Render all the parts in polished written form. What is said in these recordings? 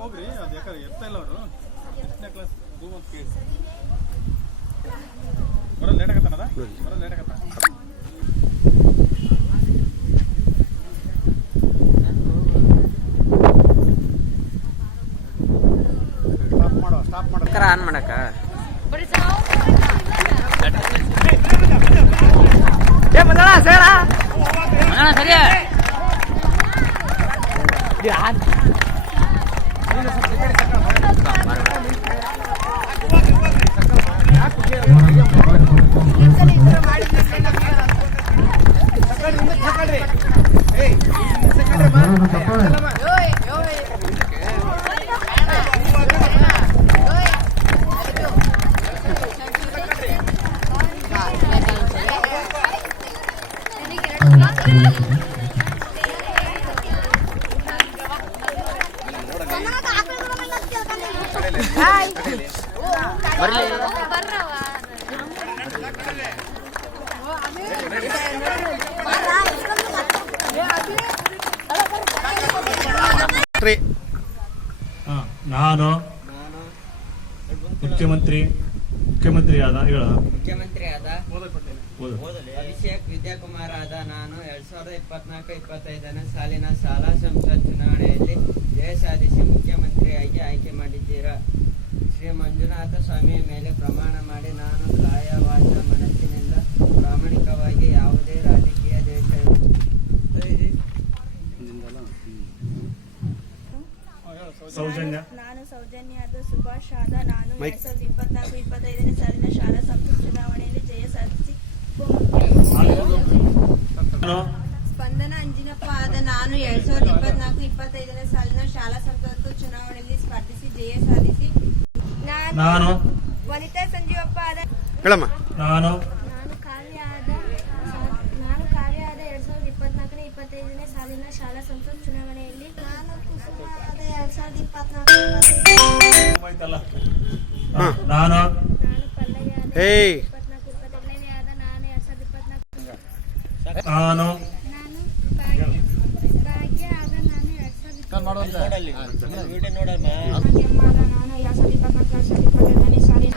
ಹೋಗ್ರಿ ಅದು ಯಾಕಂದ್ರೆ ಎತ್ತ ಇಲ್ಲ ಅವರು 8ನೇ ಕ್ಲಾಸ್ ಬರೋದು ಲೇಟ್ ಆಗತ್ತನದ ಬರೋದು ಲೇಟ್ ಆಗತ್ತ ಸ್ಟಾಪ್ ಮಾಡೋ ಆನ್ ಮಾಡಕ ಸರಿ ನಾನು ಮುಖ್ಯಮಂತ್ರಿಯಾದ ಅಭಿಷೇಕ್ ವಿದ್ಯಾಕುಮಾರ್ ಆದ ನಾನು 2024-25ನೇ ಸಾಲಿನ ಶಾಲಾ ಸಂಸತ್ ಚುನಾವಣೆಯಲ್ಲಿ ಜಯ ಸಾಧಿಸಿ ಮುಖ್ಯಮಂತ್ರಿಯಾಗಿ ಆಯ್ಕೆ ಮಾಡಿದ್ದೀರಾ. ಶ್ರೀ ಮಂಜುನಾಥ ಸ್ವಾಮಿಯ ಮೇಲೆ ಪ್ರಮಾಣ ಮಾಡಿ ನಾನು ಕಾಯ ವಾಚ ಮನಸ್ಸಿನಿಂದ ಪ್ರಾಮಾಣಿಕವಾಗಿ ಯಾವುದೇ ರಾಜಕೀಯ ದೇಶ ನಾನು ಸೌಜನ್ಯದ ಸುಭಾಷ್ ಆದ ನಾನು 2024-25ನೇ ಸಾಲಿನ ಶಾಲಾ ಸಂಸತ್ ಚುನಾವಣೆಯಲ್ಲಿ ಜಯ ಸಾಧಿಸಿ ಸ್ಪಂದನ ಅಂಜಿನಪ್ಪ ಆದ ನಾನು 2024-25ನೇ ಸಾಲಿನ ಶಾಲಾ ಸಂಸತ್ ಚುನಾವಣೆಯಲ್ಲಿ ಸ್ಪರ್ಧಿಸಿ ಜಯ ಸಾಧಿಸಿ ನಾನು ವನಿತಾ ಸಂಜೀವಪ್ಪ ಆದ ನಾನು ಕಾವ್ಯ ಆದ 2024-25ನೇ ಸಾಲಿನ ಶಾಲಾ ಸಂಸತ್ ಚುನಾವಣೆಯಲ್ಲಿ ನಾನು ಕುಸುಮ ಆದ 2024 ನಾನು ಪಲ್ಲಯ್ಯ ಆದ 2024-25ನೇ ಆದ ನಾನು 2024 ನಾನು ಭಾಗ್ಯ ಆದ ನಾನು 2024-25ನೇ ಸಾಲಿನ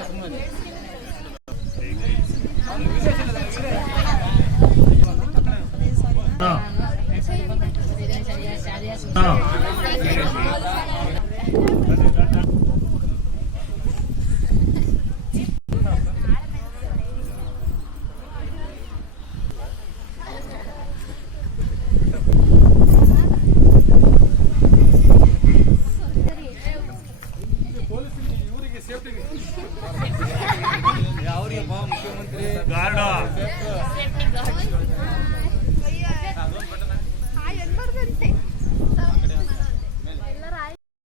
ಮುಖ್ಯಮಂತ್ರಿ ಗಾರ್ಡ